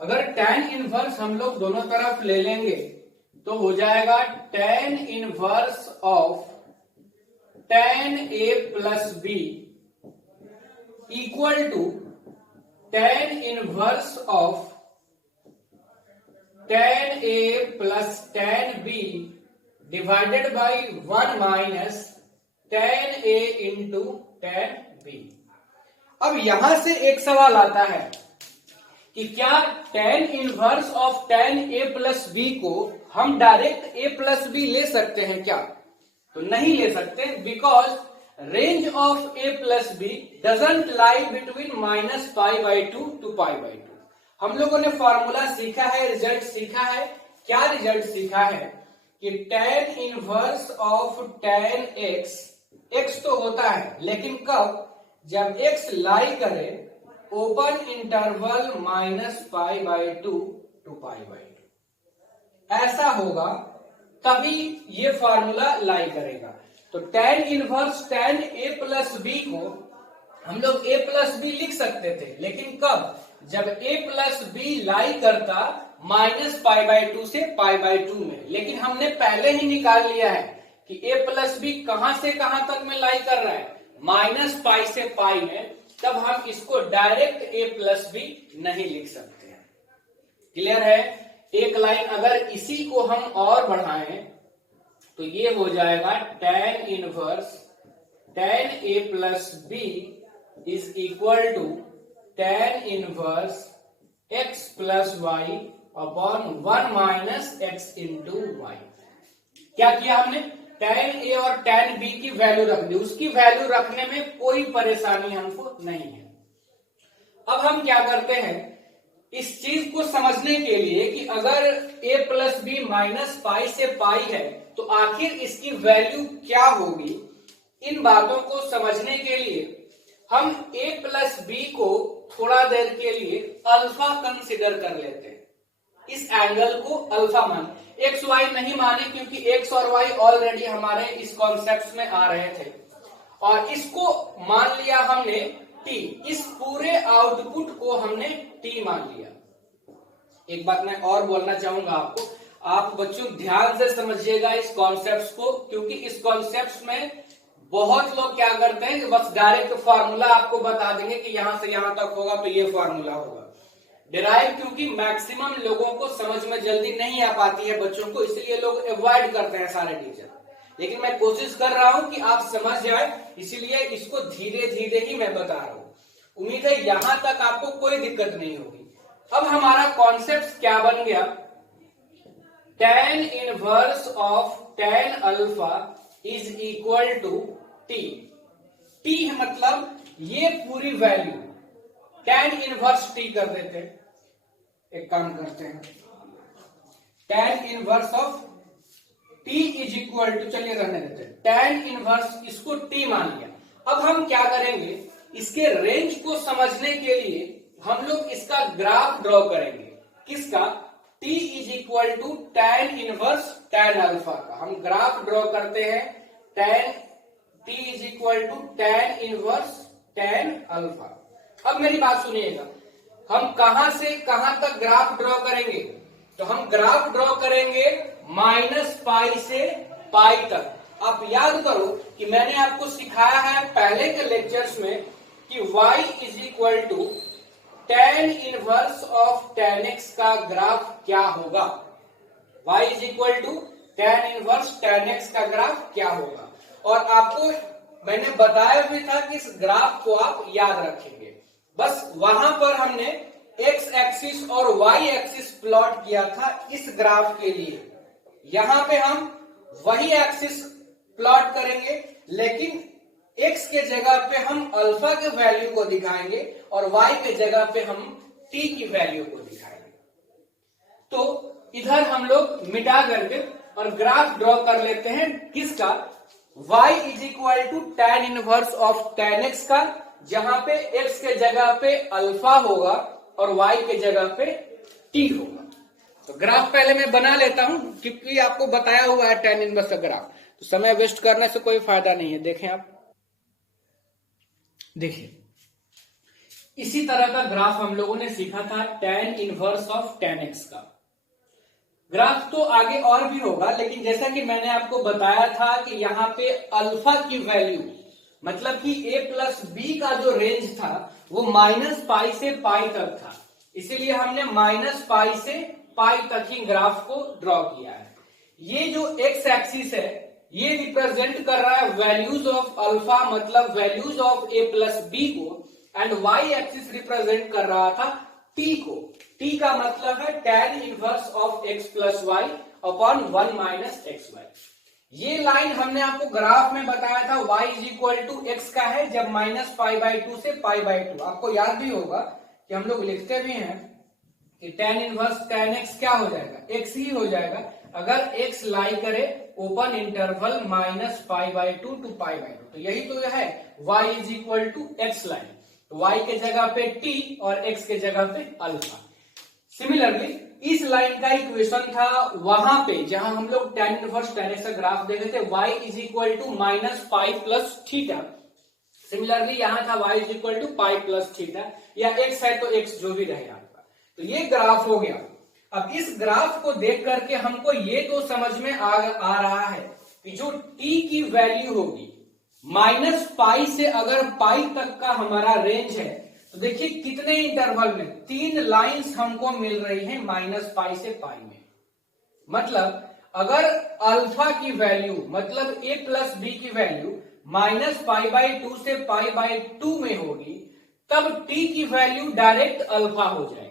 अगर tan इनवर्स हम लोग दोनों तरफ ले लेंगे तो हो जाएगा tan inverse of tan a plus b equal to tan inverse of tan a plus tan b divided by 1 minus tan a into tan b। अब यहां से एक सवाल आता है कि क्या tan inverse of tan a plus b को हम डायरेक्ट a प्लस b ले सकते हैं क्या? तो नहीं ले सकते, because range of a plus B doesn't lie between -π/2 to π/2। हम लोगों ने फॉर्मूला सीखा है, रिजल्ट सीखा है। क्या रिजल्ट सीखा है कि tan inverse of tan x तो होता है, लेकिन कब? जब x लाई करे ओपन इंटरवल -π/2 टू π/2, ऐसा होगा तभी ये फॉर्मूला लाई करेगा। तो tan inverse tan a plus B को हम लोग a प्लस बी लिख सकते थे, लेकिन कब? जब a प्लस बी लाई करता -π/2 से π/2 में। लेकिन हमने पहले ही निकाल लिया है कि a प्लस बी कहां से कहां तक में लाई कर रहा है, -π से π में। तब हम इसको डायरेक्ट a प्लस बी नहीं लिख सकते हैं। क्लियर है? एक लाइन अगर इसी को हम और बढ़ाएं तो ये हो जाएगा tan inverse tan a plus b is equal to tan inverse x plus y upon 1 minus x into y. क्या किया हमने? tan a और tan b की वैल्यू रख दी। उसकी वैल्यू रखने में कोई परेशानी हमको नहीं है। अब हम क्या करते हैं, इस चीज को समझने के लिए कि अगर a प्लस बी -π से π है तो आखिर इसकी वैल्यू क्या होगी, इन बातों को समझने के लिए हम a प्लस बी को थोड़ा देर के लिए अल्फा कंसिडर कर लेते हैं। इस एंगल को अल्फा मान, एक्स वाई नहीं माने, क्योंकि एक्स और वाई ऑलरेडी हमारे इस कॉन्सेप्ट में आ रहे थे। और इसको मान लिया हमने टी, इस पूरे आउटपुट को हमने टी मान लिया। एक बात मैं और बोलना चाहूंगा आपको, आप बच्चों ध्यान से समझिएगा इस कॉन्सेप्ट को, क्योंकि इस कॉन्सेप्ट में बहुत लोग क्या करते हैं कि बस डायरेक्ट फॉर्मूला आपको बता देंगे कि यहां से यहां तक होगा तो ये फॉर्मूला होगा। डिराइव क्योंकि मैक्सिमम लोगों को समझ में जल्दी नहीं आ पाती है बच्चों को, इसलिए लोग अवॉइड करते हैं सारे टीचर। लेकिन मैं कोशिश कर रहा हूं कि आप समझ जाए, इसीलिए इसको धीरे धीरे ही मैं बता रहा हूं। उम्मीद है यहां तक आपको कोई दिक्कत नहीं होगी। अब हमारा कॉन्सेप्ट क्या बन गया, tan inverse of tan alpha is equal to t. T मतलब ये पूरी वैल्यू tan इनवर्स टी कर देते हैं। एक काम करते हैं, tan inverse of t is equal to, चलिए रहने देते हैं, tan इनवर्स इसको टी मान लिया। अब हम क्या करेंगे, इसके रेंज को समझने के लिए हम लोग इसका ग्राफ ड्रॉ करेंगे। किसका? t is equal to tan inverse tan alpha का हम ग्राफ ड्रॉ करते हैं। tan t is equal to tan inverse tan alpha. अब मेरी बात सुनिएगा, हम कहां से कहां तक ग्राफ ड्रॉ करेंगे? तो हम ग्राफ ड्रॉ करेंगे -π से π तक। आप याद करो कि मैंने आपको सिखाया है पहले के लेक्चर्स में कि y is equal to tan inverse of tan x का ग्राफ क्या होगा। y is equal to tan inverse tan x का ग्राफ क्या होगा। और आपको मैंने बताया भी था कि इस ग्राफ को आप याद रखेंगे। बस वहां पर हमने x एक्सिस और y एक्सिस प्लॉट किया था इस ग्राफ के लिए। यहां पे हम वही एक्सिस प्लॉट करेंगे, लेकिन x के जगह पे हम अल्फा के वैल्यू को दिखाएंगे और y के जगह पे हम t की वैल्यू को दिखाएंगे। तो इधर हम लोग मिटा करके और ग्राफ ड्रॉ कर लेते हैं किसका, y is equal to tan inverse of tan x का, जहां पे x के जगह पे अल्फा होगा और y के जगह पे t होगा। तो ग्राफ पहले मैं बना लेता हूं, क्योंकि आपको बताया हुआ है tan इनवर्स का ग्राफ, तो समय वेस्ट करने से कोई फायदा नहीं है। देखें आप, देखिए इसी तरह का ग्राफ हम लोगों ने सीखा था tan inverse of tan x का। ग्राफ तो आगे और भी होगा, लेकिन जैसा कि मैंने आपको बताया था कि यहाँ पे अल्फा की वैल्यू, मतलब कि a प्लस बी का जो रेंज था वो -π से π तक था, इसीलिए हमने -π से π तक ही ग्राफ को ड्रॉ किया है। ये जो x एक्सिस है ये रिप्रेजेंट कर रहा है वैल्यूज ऑफ अल्फा, मतलब values of a plus B को, एंड y एक्सिस रिप्रेजेंट कर रहा था t को। t का मतलब है tan inverse of x plus y upon 1 minus x y. ये लाइन हमने आपको ग्राफ में बताया था y is equal to x का है, जब -π/2 से π/2। आपको याद भी होगा कि हम लोग लिखते भी हैं कि tan इनवर्स tan x क्या हो जाएगा, x ही हो जाएगा अगर x लाई करे ओपन इंटरवल -π/2 टू π/2। तो यही तो है y is equal to x line, y के जगह पे t और x के जगह पे अल्फा। सिमिलरली इस लाइन का इक्वेशन था वहां पे जहां हम लोग tan इनवर्स tan x का ग्राफ देखे थे, y is equal to -π plus theta. Similarly यहां था y is equal to π plus theta, या x है तो x जो भी रहे आपका। तो ये ग्राफ हो गया। अब इस ग्राफ को देख करके हमको ये तो समझ में आ रहा है कि जो t की वैल्यू होगी -π से अगर π तक का हमारा रेंज है, तो देखिए कितने इंटरवल में 3 लाइंस हमको मिल रही हैं -π से π में। मतलब अगर अल्फा की वैल्यू, मतलब a प्लस बी की वैल्यू -π/2 से π/2 में होगी, तब t की वैल्यू डायरेक्ट अल्फा हो जाएगी।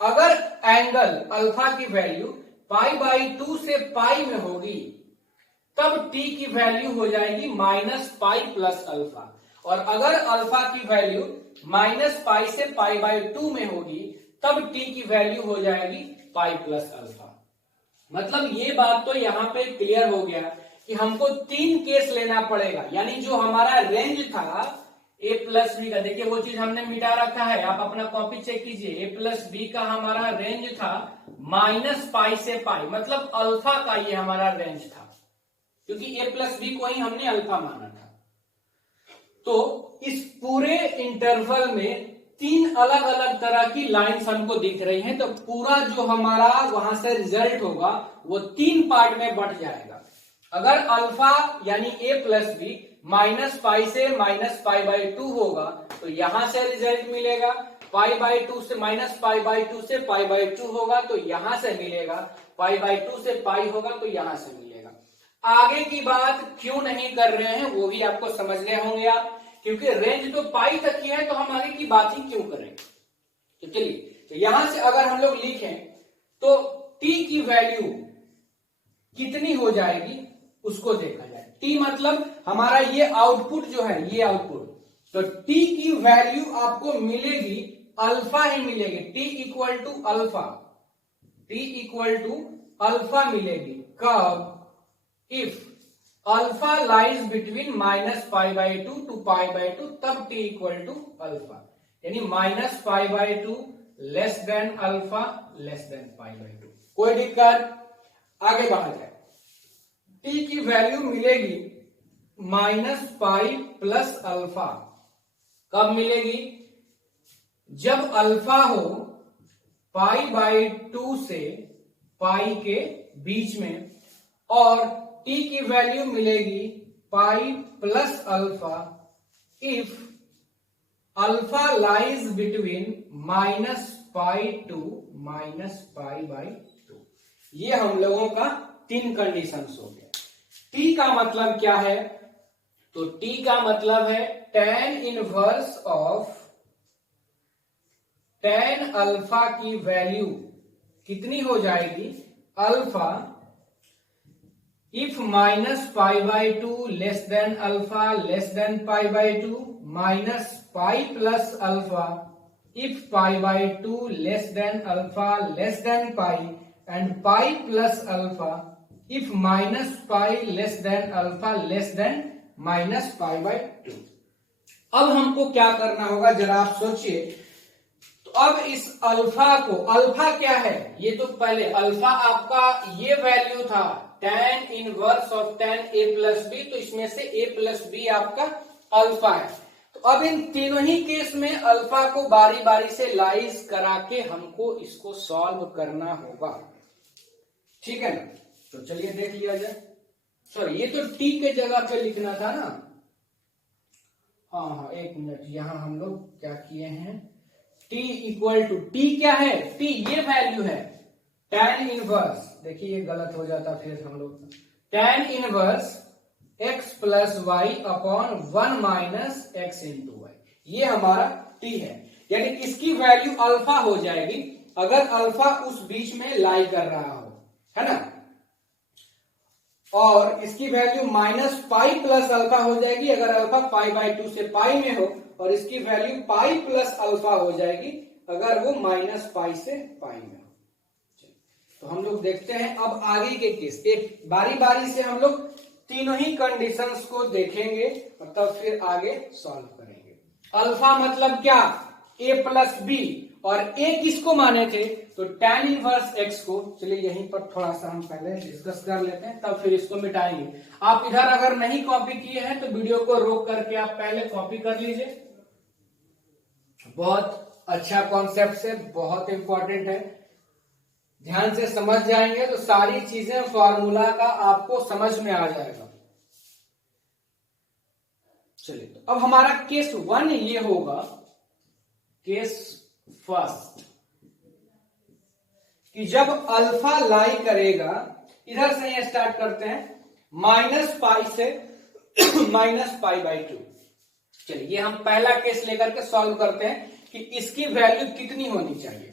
अगर एंगल अल्फा की वैल्यू π/2 से π में होगी, तब t की वैल्यू हो जाएगी -π प्लस अल्फा। और अगर अल्फा की वैल्यू -π से π/2 में होगी, तब t की वैल्यू हो जाएगी π प्लस अल्फा। मतलब ये बात तो यहाँ पे क्लियर हो गया कि हमको 3 केस लेना पड़ेगा, यानी जो हमारा रेंज था a प्लस बी का, देखिए वो चीज हमने मिटा रखा है, आप अपना कॉपी चेक कीजिए। a प्लस बी का हमारा रेंज था -π से π, मतलब अल्फा का ये हमारा रेंज था, क्योंकि a प्लस बी को ही हमने अल्फा माना था। तो इस पूरे इंटरवल में 3 अलग अलग तरह की लाइंस हमको दिख रही हैं, तो पूरा जो हमारा वहां से रिजल्ट होगा वो 3 पार्ट में बंट जाएगा। अगर अल्फा यानी a प्लस बी -π से -π/2 होगा, तो यहां से रिजल्ट मिलेगा। π/2 से -π/2 से π/2 होगा, तो यहां से मिलेगा। π/2 से π होगा, तो यहां से मिलेगा। आगे की बात क्यों नहीं कर रहे हैं वो भी आपको समझ गए होंगे आप, क्योंकि रेंज तो पाई तक की है, तो हम आगे की बात ही क्यों करें। तो चलिए, तो यहां से अगर हम लोग लिखें तो t की वैल्यू कितनी हो जाएगी उसको देखा जाए। t मतलब हमारा ये आउटपुट जो है, ये आउटपुट, तो t की वैल्यू आपको मिलेगी अल्फा ही मिलेगी। t equal to alpha, t equal to alpha मिलेगी। कब? If alpha lies between -π/2 to π/2, तब t इक्वल टू अल्फा, यानी -π/2 less than alpha less than π/2। कोई दिक्कत? आगे बढ़ा जाए। t की वैल्यू मिलेगी -π प्लस अल्फा। कब मिलेगी? जब अल्फा हो π/2 से π के बीच में, और t की वैल्यू मिलेगी π plus alpha if alpha lies between -π to -π/2। ये हम लोगों का 3 कंडीशंस हो गया। t का मतलब क्या है? तो t का मतलब है tan inverse of tan alpha की वैल्यू कितनी हो जाएगी? Alpha if -π/2 less than alpha less than π/2, -π plus alpha if π/2 less than alpha less than π, and π plus alpha if -π less than alpha less than -π/2। अब हमको क्या करना होगा जरा आप सोचिए। तो अब इस अल्फा को, अल्फा क्या है, ये तो पहले अल्फा आपका ये वैल्यू था tan inverse of tan a plus b, तो इसमें से a प्लस बी आपका अल्फा है। तो अब इन तीनों ही केस में अल्फा को बारी बारी से लाइज करा के हमको इसको सॉल्व करना होगा, ठीक है ना। तो चलिए देख लिया जाए। सॉरी, ये तो t के जगह पे लिखना था ना। हाँ, एक मिनट, यहां हम लोग क्या किए हैं, t इक्वल टू, t क्या है, t ये वैल्यू है tan इनवर्स, देखिए ये गलत हो जाता फिर हम लोग, tan inverse x plus y upon 1 minus x into y, ये हमारा t है। यानी इसकी वैल्यू अल्फा हो जाएगी अगर अल्फा उस बीच में लाई कर रहा हो, है ना। और इसकी value minus pi plus alpha हो जाएगी अगर अल्फा पाई बाई 2 से पाई में हो, और इसकी वैल्यू पाई प्लस अल्फा हो जाएगी अगर वो माइनस पाई से पाई में हो। तो हम लोग देखते हैं अब आगे के केस, एक बारी बारी से हम लोग तीनों ही कंडीशंस को देखेंगे और तब फिर आगे सॉल्व करेंगे। अल्फा मतलब क्या, a प्लस बी, और a किसको माने थे, तो tan इनवर्स x को। चलिए यहीं पर थोड़ा सा हम पहले डिस्कस कर लेते हैं, तब फिर इसको मिटाएंगे। आप इधर अगर नहीं कॉपी किए हैं तो वीडियो को रोक करके आप पहले कॉपी कर लीजिए। बहुत अच्छा कॉन्सेप्ट है, बहुत इंपॉर्टेंट है, ध्यान से समझ जाएंगे तो सारी चीजें फॉर्मूला का आपको समझ में आ जाएगा। चलिए, तो अब हमारा केस 1 ये होगा, केस फर्स्ट, कि जब अल्फा लाई करेगा, इधर से ये स्टार्ट करते हैं माइनस पाई से माइनस पाई बाई 2। चलिए ये हम पहला केस लेकर के सॉल्व करते हैं कि इसकी वैल्यू कितनी होनी चाहिए।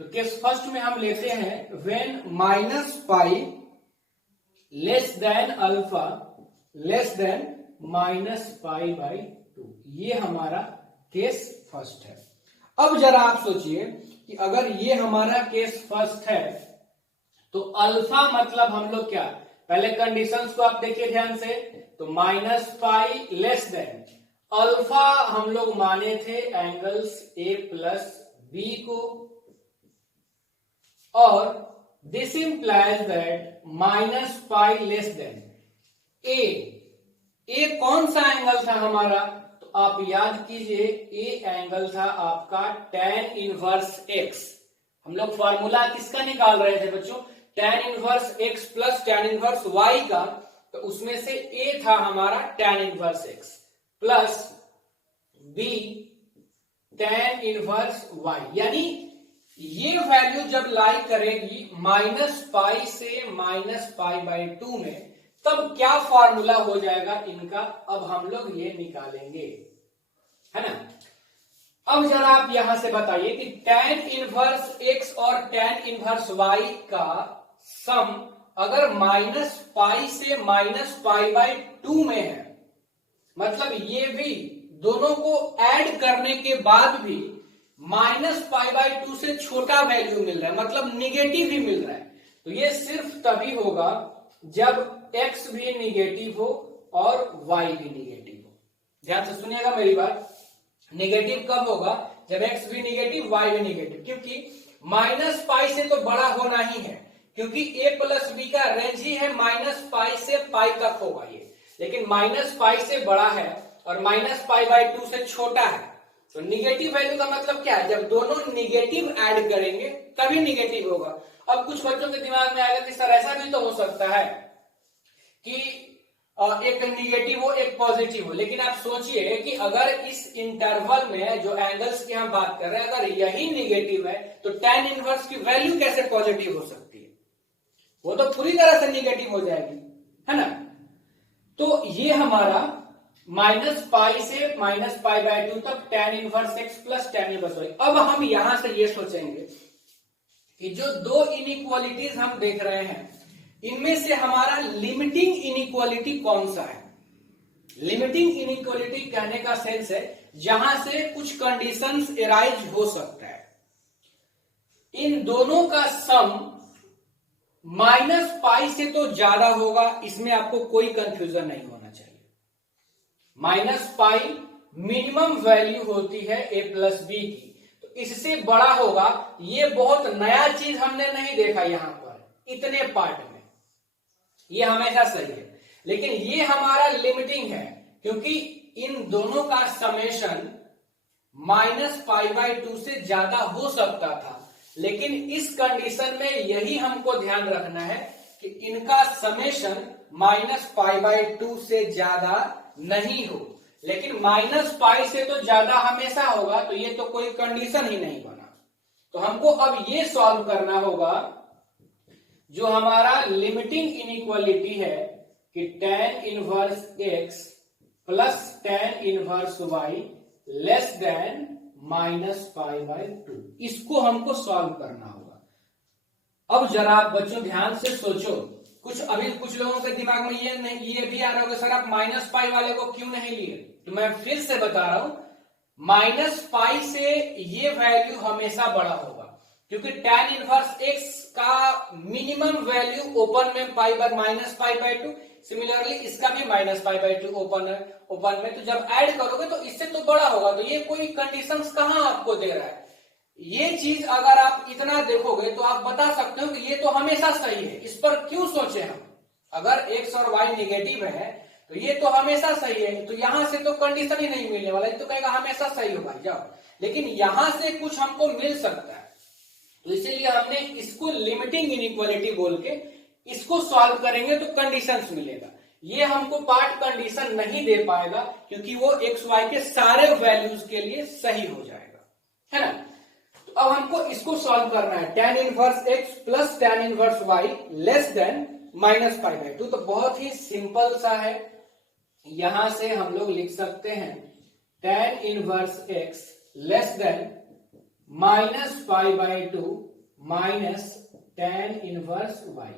तो केस फर्स्ट में हम लेते हैं when minus pi less than alpha less then minus pi by 2, ये हमारा केस फर्स्ट है। अब जरा आप सोचिए कि अगर ये हमारा केस फर्स्ट है तो अल्फा मतलब हम लोग क्या, पहले कंडीशंस को आप देखिए ध्यान से, तो minus pi less than alpha हम लोग माने थे एंगल्स a प्लस बी को, और this implies that minus pi less than A कौन सा एंगल था हमारा, तो आप याद कीजिए ए एंगल था आपका tan इनवर्स x। हम लोग फॉर्मूला किसका निकाल रहे थे बच्चों, tan inverse x plus tan inverse y का, तो उसमें से a था हमारा tan inverse x plus b tan inverse y। यानी ये वैल्यू जब लाई करेगी माइनस पाई से माइनस पाई बाई 2 में, तब क्या फॉर्मूला हो जाएगा इनका, अब हम लोग ये निकालेंगे, है ना। अब जरा आप यहां से बताइए कि tan इनवर्स x और tan इनवर्स y का सम अगर माइनस पाई से माइनस पाई बाई 2 में है, मतलब ये भी दोनों को ऐड करने के बाद भी माइनस पाई बाई 2 से छोटा वैल्यू मिल रहा है, मतलब निगेटिव ही मिल रहा है, तो ये सिर्फ तभी होगा जब x भी निगेटिव हो और y भी निगेटिव हो। ध्यान से सुनिएगा मेरी बात, निगेटिव कब होगा, जब x भी निगेटिव y भी निगेटिव, क्योंकि माइनस पाई से तो बड़ा होना ही है, क्योंकि a प्लस बी का रेंज ही है माइनस पाई से पाई तक होगा ये, लेकिन माइनस पाई से बड़ा है और माइनस पाई बाई 2 से छोटा है, तो निगेटिव वैल्यू का मतलब क्या है, जब दोनों निगेटिव ऐड करेंगे तभी निगेटिव होगा। अब कुछ बच्चों के दिमाग में आएगा कि सर ऐसा भी तो हो सकता है कि एक निगेटिव हो एक पॉजिटिव हो, लेकिन आप सोचिए कि अगर इस इंटरवल में जो एंगल्स की हम बात कर रहे हैं अगर यही निगेटिव है तो tan इनवर्स की वैल्यू कैसे पॉजिटिव हो सकती है, वो तो पूरी तरह से निगेटिव हो जाएगी, है ना। तो ये हमारा माइनस पाई से माइनस पाई बाई 2 तक tan inverse x plus tan inverse y। अब हम यहां से ये सोचेंगे कि जो दो इनइक्वालिटीज हम देख रहे हैं इनमें से हमारा लिमिटिंग इनइक्वालिटी कौन सा है। लिमिटिंग इनइक्वालिटी कहने का सेंस है जहां से कुछ कंडीशंस एराइज हो सकता है, इन दोनों का सम माइनस पाई से तो ज्यादा होगा, इसमें आपको कोई कंफ्यूजन नहीं होना चाहिए। माइनस पाई मिनिमम वैल्यू होती है a प्लस बी की, तो इससे बड़ा होगा। ये बहुत नया चीज हमने नहीं देखा यहां पर इतने पार्ट में, ये हमेशा सही है। लेकिन ये हमारा लिमिटिंग है, क्योंकि इन दोनों का समेशन -π/2 से ज्यादा हो सकता था। लेकिन इस कंडीशन में यही हमको ध्यान रखना है कि इनका समेशन -π/2 से ज्यादा नहीं हो। लेकिन -π से तो ज्यादा हमेशा होगा, तो ये तो कोई कंडीशन ही नहीं बना। तो हमको अब ये सॉल्व करना होगा जो हमारा लिमिटिंग इनइक्वालिटी है कि tan inverse x plus tan inverse y less than -π/2, इसको हमको सॉल्व करना होगा। अब जरा आप बच्चों ध्यान से सोचो, अभी कुछ लोगों के दिमाग में ये भी आ रहा होगा, सर आप -π वाले को क्यों नहीं लिए? तो मैं फिर से बता रहा हूं, -π से ये वैल्यू हमेशा बड़ा होगा, क्योंकि tan इनवर्स x का मिनिमम वैल्यू ओपन में -π/2, सिमिलरली इसका भी -π/2 ओपन में, तो जब ऐड करोगे तो इससे तो बड़ा होगा। तो ये कोई कंडीशंस कहां आपको दे रहा है? ये चीज अगर आप इतना देखोगे तो आप बता सकते हो कि ये तो हमेशा सही है, इस पर क्यों सोचे हम? अगर x और y निगेटिव है तो ये तो हमेशा सही है, तो यहां से तो कंडीशन ही नहीं मिलने वाला, ये तो कहेगा हमेशा सही होगा जाओ। लेकिन यहां से कुछ हमको मिल सकता है, तो इसीलिए हमने इसको लिमिटिंग इनइक्वालिटी बोल के इसको सॉल्व करेंगे तो कंडीशंस मिलेगा। ये हमको पार्ट कंडीशन नहीं दे पाएगा, क्योंकि वो एक्स वाई के सारे वैल्यूज के लिए सही हो जाएगा, है ना। तो अब हमको इसको सॉल्व करना है, tan inverse x plus tan inverse y less than -π/2। तो बहुत ही सिंपल सा है, यहां से हम लोग लिख सकते हैं tan inverse x less than -π/2 minus tan inverse y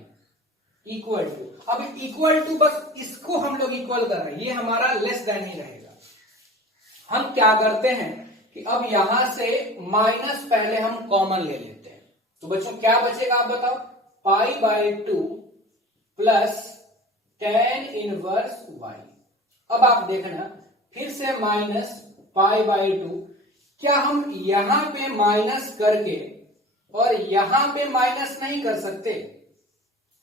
equal to, अब इक्वल टू बस इसको हम लोग इक्वल कर रहे हैं, ये हमारा लेस देन ही रहेगा। हम क्या करते हैं कि अब यहां से माइनस पहले हम कॉमन ले लेते हैं, तो बच्चों क्या बचेगा आप बताओ? π/2 प्लस tan इनवर्स y। अब आप देखना फिर से -π/2, क्या हम यहां पे माइनस करके और यहां पे माइनस नहीं कर सकते?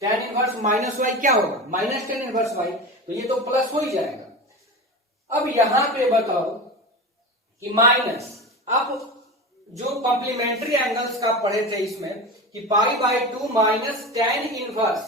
tan इनवर्स -y क्या होगा? -tan इनवर्स y, तो ये तो प्लस हो ही जाएगा। अब यहां पे बताओ कि माइनस, आप जो कॉम्प्लीमेंट्री एंगल्स का पढ़े थे इसमें कि π/2 माइनस tan इनवर्स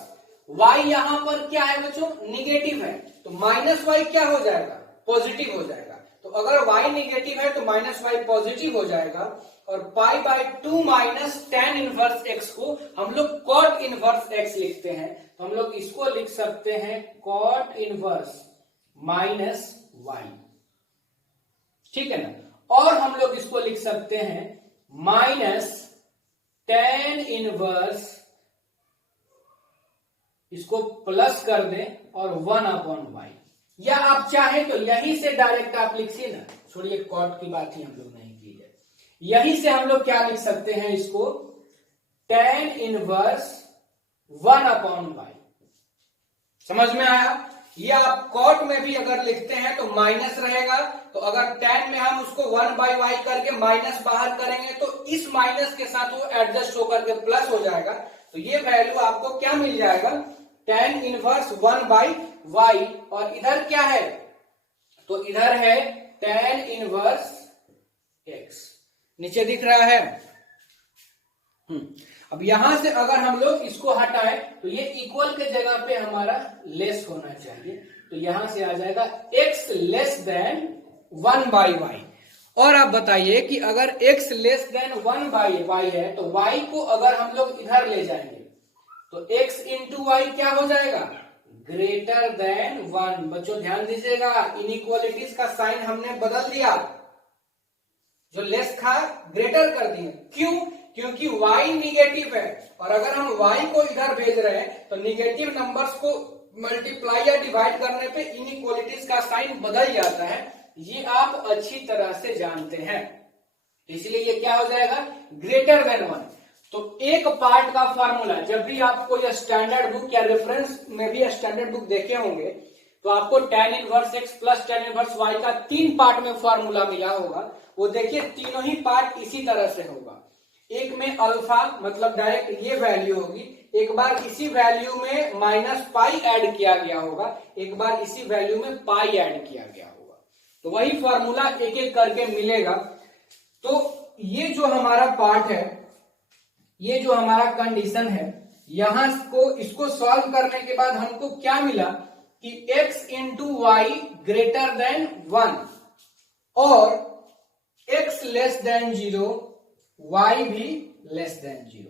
y, यहां पर क्या है बच्चों? निगेटिव है, तो -y क्या हो जाएगा? पॉजिटिव हो जाएगा। तो अगर y निगेटिव है तो -y पॉजिटिव हो जाएगा, और π/2 माइनस tan इनवर्स x को हम लोग cot इनवर्स x लिखते हैं, तो हम लोग इसको लिख सकते हैं cot इनवर्स माइनस y, ठीक है ना। और हम लोग इसको लिख सकते हैं माइनस tan इनवर्स, इसको प्लस कर दें और 1/y, या आप चाहे तो यहीं से डायरेक्ट आप लिखिए ना, छोड़िए कॉट की बात ही हम लोग नहीं की है, यहीं से हम लोग क्या लिख सकते हैं इसको? tan inverse 1/y। समझ में आया? ये आप कॉट में भी अगर लिखते हैं तो माइनस रहेगा, तो अगर tan में हम उसको 1/y करके माइनस बाहर करेंगे तो इस माइनस के साथ वो एडजस्ट होकर के प्लस हो जाएगा, तो ये वैल्यू आपको क्या मिल जाएगा? tan inverse 1/y। और इधर क्या है? तो इधर है tan इनवर्स x, नीचे दिख रहा है। अब यहां से अगर हम लोग इसको हटाएं तो ये इक्वल के जगह पे हमारा लेस होना चाहिए, तो यहां से आ जाएगा x लेस देन 1/y। और आप बताइए कि अगर x लेस देन 1/y है तो y को अगर हम लोग इधर ले जाएंगे तो x इंटू वाई क्या हो जाएगा? Greater than 1। बच्चों ध्यान दीजिएगा, इनइक्वालिटीज का साइन हमने बदल दिया, जो लेस था ग्रेटर कर दिए। क्यों? क्योंकि y निगेटिव है, और अगर हम y को इधर भेज रहे हैं तो निगेटिव नंबर्स को मल्टीप्लाई या डिवाइड करने पे इनइक्वालिटीज का साइन बदल जाता है, ये आप अच्छी तरह से जानते हैं। इसलिए ये क्या हो जाएगा? Greater than 1। तो एक पार्ट का फार्मूला, जब भी आप कोई स्टैंडर्ड बुक या रेफरेंस में भी स्टैंडर्ड बुक देखे होंगे तो आपको tan inverse x plus tan inverse y का 3 पार्ट में फॉर्मूला मिला होगा। वो देखिए तीनों ही पार्ट इसी तरह से होगा। एक में अल्फा मतलब डायरेक्ट ये वैल्यू होगी, एक बार इसी वैल्यू में माइनस पाई ऐड किया गया होगा, एक बार इसी वैल्यू में पाई ऐड किया गया होगा। तो वही फॉर्मूला एक एक करके मिलेगा। तो ये जो हमारा पार्ट है, ये जो हमारा कंडीशन है, यहां इसको सॉल्व करने के बाद हमको क्या मिला कि x into y greater than 1 और x लेस देन 0, y भी लेस देन 0।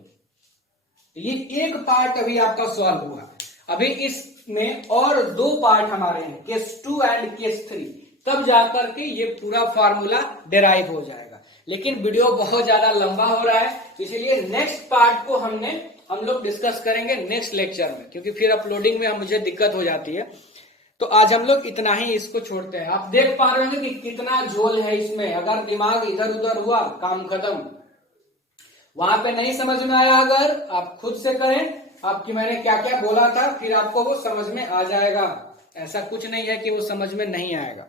ये एक पार्ट अभी आपका सॉल्व हुआ। अभी इसमें और 2 पार्ट हमारे हैं, केस 2 एंड केस 3, तब जाकर के ये पूरा फार्मूला डेराइव हो जाएगा। लेकिन वीडियो बहुत ज्यादा लंबा हो रहा है, इसलिए नेक्स्ट पार्ट को हम लोग डिस्कस करेंगे नेक्स्ट लेक्चर में, क्योंकि फिर अपलोडिंग में मुझे दिक्कत हो जाती है। तो आज हम लोग इतना ही इसको छोड़ते हैं। आप देख पा रहे होंगे कि कितना झोल है इसमें। अगर दिमाग इधर उधर हुआ काम खत्म। वहां पे नहीं समझ में आया, अगर आप खुद से करें, आपकी मैंने क्या क्या बोला था, फिर आपको वो समझ में आ जाएगा। ऐसा कुछ नहीं है कि वो समझ में नहीं आएगा।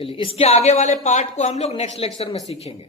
चलिए इसके आगे वाले पार्ट को हम लोग नेक्स्ट लेक्चर में सीखेंगे।